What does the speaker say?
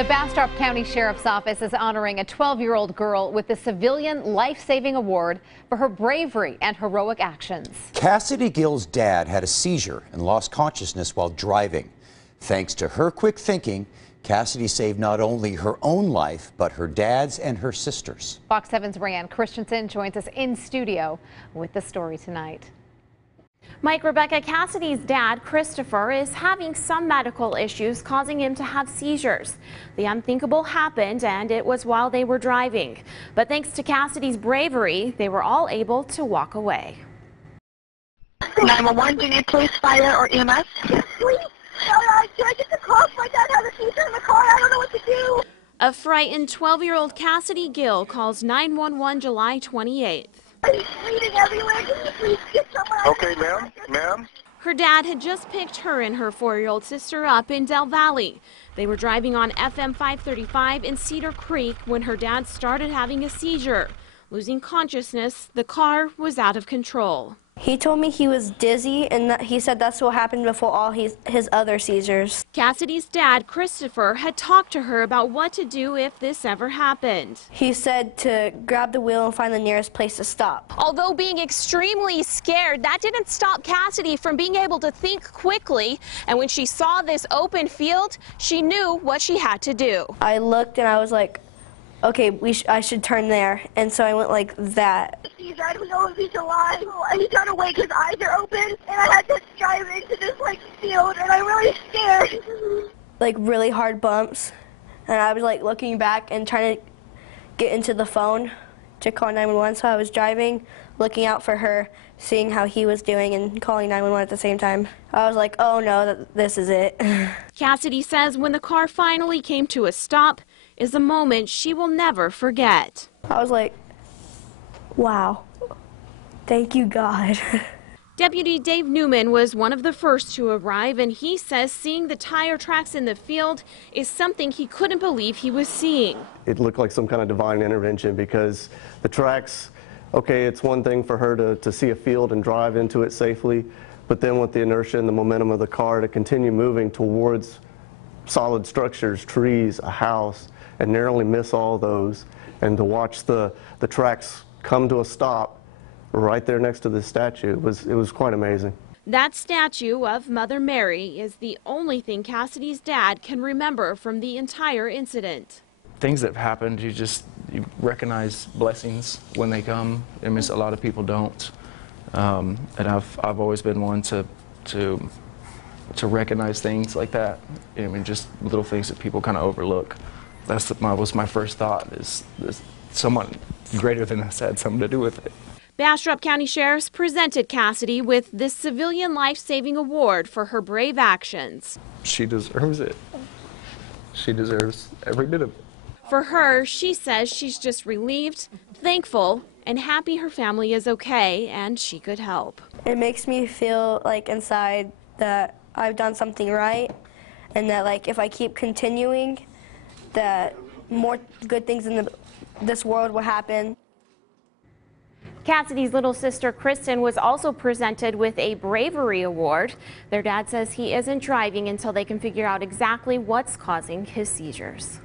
The Bastrop County Sheriff's Office is honoring a 12-year-old girl with the Civilian Life-Saving Award for her bravery and heroic actions. Cassidy Gill's dad had a seizure and lost consciousness while driving. Thanks to her quick thinking, Cassidy saved not only her own life, but her dad's and her sister's. Fox 7's RaeAnn Christensen joins us in studio with the story tonight. Mike, Rebecca, Cassidy's dad, Christopher, is having some medical issues causing him to have seizures. The unthinkable happened, and it was while they were driving. But thanks to Cassidy's bravery, they were all able to walk away. 911, do you need police, fire, or EMS? Yes, please. Can I get the call? My dad has a seizure in the car. I don't know what to do. A frightened 12-year-old Cassidy Gill calls 911 July 28th. I'm bleeding everywhere. Can you please get someone? Okay, ma'am. Her dad had just picked her and her 4-year-old sister up in Del Valley. They were driving on FM 535 in Cedar Creek when her dad started having a seizure. Losing consciousness, the car was out of control. He told me he was dizzy, and that he said that's what happened before all his other seizures. Cassidy's dad, Christopher, had talked to her about what to do if this ever happened. He said to grab the wheel and find the nearest place to stop. Although being extremely scared, that didn't stop Cassidy from being able to think quickly. And when she saw this open field, she knew what she had to do. I looked and I was like, okay, I should turn there, and so I went like that. I don't know if he's alive. He's trying to wake, his eyes are open, and I had to drive into this field, and I'm really scared. Like really hard bumps, and I was like looking back and trying to get into the phone to call 911. So I was driving, looking out for her, seeing how he was doing, and calling 911 at the same time. I was like, oh no, this is it. Cassidy says when the car finally came to a stop is a moment she will never forget. I was like, wow, thank you, God. Deputy Dave Newman was one of the first to arrive, and he says seeing the tire tracks in the field is something he couldn't believe he was seeing. It looked like some kind of divine intervention because the tracks, okay, it's one thing for her to see a field and drive into it safely, but then with the inertia and the momentum of the car to continue moving towards solid structures, trees, a house, and narrowly miss all those, and to watch the tracks come to a stop right there next to the statue, it was quite amazing. That statue of Mother Mary is the only thing Cassidy's dad can remember from the entire incident. Things that have happened, you recognize blessings when they come. I mean, a lot of people don't, and I've always been one to recognize things like that. I mean, just little things that people kind of overlook. That was my first thought, is someone greater than us had something to do with it. Bastrop County Sheriffs presented Cassidy with this Civilian Life-Saving Award for her brave actions. She deserves it. She deserves every bit of it. For her, she says she's just relieved, thankful, and happy her family is okay and she could help. It makes me feel like inside that I've done something right, and that like if I keep continuing, that more good things in this world will happen. Cassidy's little sister Kristen was also presented with a bravery award. Their dad says he isn't driving until they can figure out exactly what's causing his seizures.